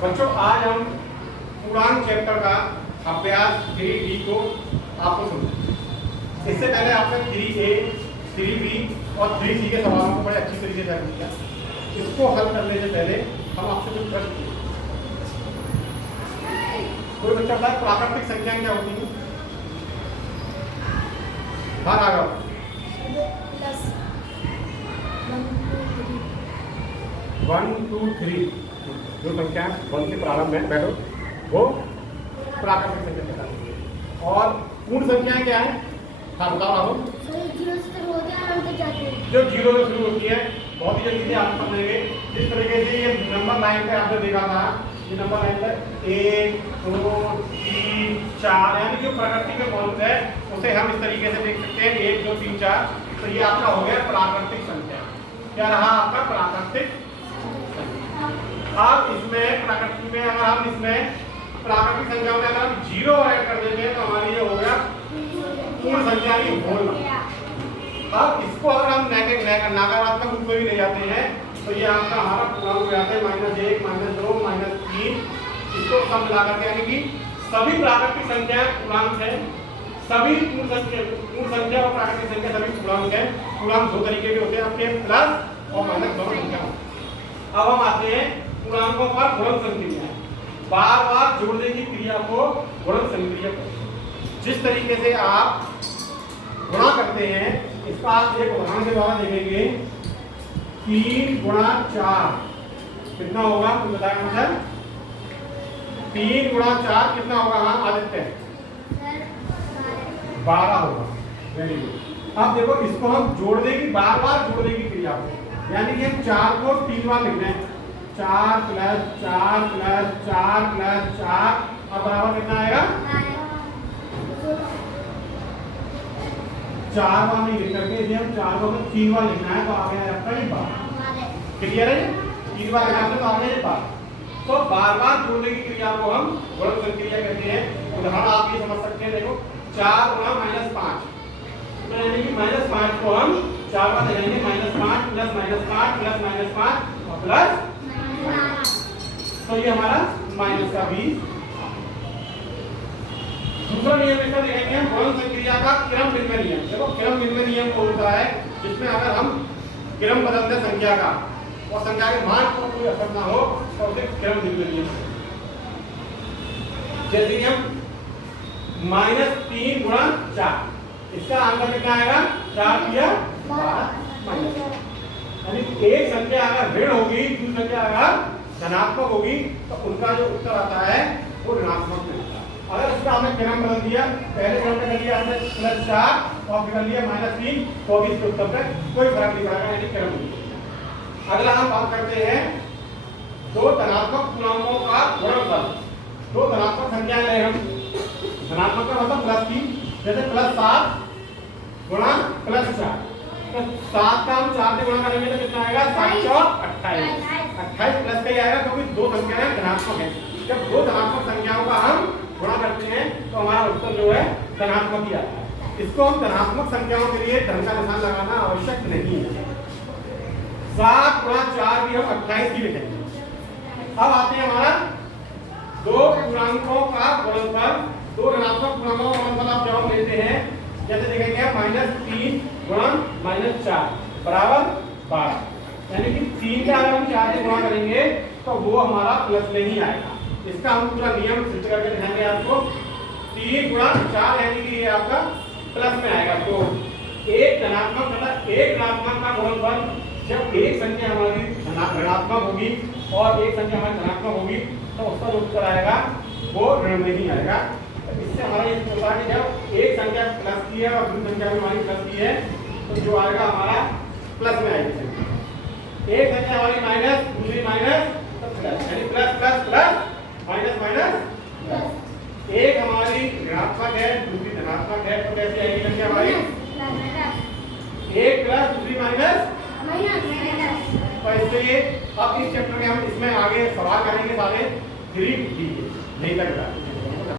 बच्चों आज हम पूर्णांक चैप्टर का अभ्यास 3B को आपको सुना। इससे पहले आपने 3A, 3B और 3C के सवालों को बड़े अच्छी तरीके से हल किया। इसको हल करने से पहले हम आपसे कुछ प्रश्न पूछेंगे। कोई बच्चा बताए प्राकृतिक संख्याएं क्या होती हैं? बाहर आ जाओ। 1 2 3 जो संख्या 1 से प्रारंभ है, बैठो, वो प्राकृतिक संख्या कहलाती है। और पूर्ण संख्याएं क्या है? हाँ बताओ राहुल। जो 0 से शुरू होती है, बहुत ही जल्दी से आप समझेंगे। जिस तरीके से ये नंबर लाइन पे आपने देखा था, ये नंबर लाइन पर 1 2 3 4 यानी जो प्रकृति में मौजूद है उसे हम इस तरीके से देख सकते हैं 1 2 3 4। तो ये आपका हो गया प्राकृतिक संख्या। क्या रहा आपका प्राकृतिक? अब इसमें प्राकृतिक में अगर हम इसमें प्राकृतिक संख्या में अगर हम 0 ऐड कर देंगे तो हमारी ये हो गया पूर्ण संख्या की होल। अब इसको अगर हम नकारात्मक रूप में भी ले जाते हैं तो ये आपका हमारा पूर्णांक हो जाते हैं -1 -2 -3। इसको सब मिलाकर के यानी कि सभी प्राकृतिक संख्याएं पूर्णांक है, सभी पूर्ण संख्या और प्राकृतिक संख्या सभी पूर्णांक है। पूर्णांक दो तरीके के होते हैं आपके, प्लस और माइनस दोनों संख्या। अब हम आते हैं पूर्णांकों पर गुणन संक्रिया। बार बार जोड़ने की क्रिया को गुणन संक्रिया कहते हैं। जिस तरीके से आप गुणा करते हैं इसका आप एक उदाहरण के द्वारा देखेंगे। 3 गुणा 4 कितना होगा? तुम बताएं मुझे। 3 गुणा 4 कितना होगा? हाँ आदित्य 12 होगा। Very good. अब देखो इसको हम जोड़ने की बार बार जोड़ने की क्रिया को यानी कि हम 4 को 3 बार लिखना है। 4 + 4 + 4 + 4 अब बराबर कितना आएगा? 4 बार नहीं लिख करके यदि हम 4 को 3 बार लिखना है तो आगे आ जाता है 12। क्लियर है? 3 बार लिखना है तो आगे 12। तो बार बार जोड़ने की क्रिया को हम गुणन संक्रिया कहते हैं। उदाहरण आप ये समझ सकते हैं। देखो 4 गुणा -5 तो यानी कि -5 को हम 4 बार लिखेंगे। -5 + -5 + -5 और प्लस तो ये हमारा माइनस का 20। दूसरा नियम इसका देखेंगे हम गुणन संक्रिया का क्रम विनिमय नियम। देखो क्रम विनिमय नियम को होता है जिसमें अगर हम क्रम बदलते संख्या का और संख्या के मान को कोई असर ना हो तो उसे क्रम विनिमय नियम। जैसे कि हम -3 गुणा 4 इसका आंसर कितना आएगा? 4 या 12 यानी एक संख्या अगर ऋण होगी दूसरी संख्या अगर धनात्मक होगी तो उनका जो उत्तर आता है वो ऋणात्मक मिलता है। अगर उसका हमने क्रम बदल दिया, पहले क्रम पे कर लिया हमने +4 और फिर कर लिया -3 तो भी इसके उत्तर पे कोई फर्क नहीं पड़ेगा यानी क्रम। अगला हम बात करते हैं दो धनात्मक पूर्णांकों का गुणनफल। दो धनात्मक संख्याएं ले हम, धनात्मक का मतलब +3 जैसे +7 गुणा +4 तो 7 का हम 4 से गुणा करेंगे तो कितना आएगा? 7 और 28 28 प्लस का ही आएगा क्योंकि दो संख्याएं धनात्मक है। जब दो धनात्मक संख्याओं का हम गुणा करते हैं तो हमारा उत्तर जो है धनात्मक ही आता है। इसको हम धनात्मक संख्याओं के लिए धन का निशान लगाना आवश्यक नहीं है। 7 गुणा 4 भी हम 28 ही लिखेंगे। अब आते हैं हमारा दो पूर्णांकों का गुणनफल। दो ऋणात्मक पूर्णांकों का गुणनफल आप जब हम लेते हैं जैसे देखेंगे -3 गुणा -4 बराबर 12 यानी कि 3 का अगर हम 4 से गुणा करेंगे तो वो हमारा प्लस में ही आएगा। इसका हम पूरा नियम सिद्ध करके दिखाएंगे आपको। 3 गुणा 4 यानी कि ये आपका प्लस में आएगा। तो एक धनात्मक मतलब एक ऋणात्मक का गुणनफल जब एक संख्या हमारी ऋणात्मक होगी और एक संख्या हमारी धनात्मक होगी तो उसका जो उत्तर आएगा वो ऋण में ही आएगा। इससे हमारा ये होता है कि जब एक संख्या प्लस की है और दूसरी संख्या भी हमारी प्लस की है तो जो आएगा हमारा प्लस में आएगी। एक संख्या हमारी माइनस दूसरी माइनस तो प्लस यानी plus plus plus minus minus plus. एक हमारी ऋणात्मक है दूसरी धनात्मक है तो कैसे आएगी संख्या हमारी? एक प्लस दूसरी माइनस। तो इसलिए अब इस चैप्टर में हम इसमें आगे सवाल करेंगे सारे 3D नहीं लग रहा।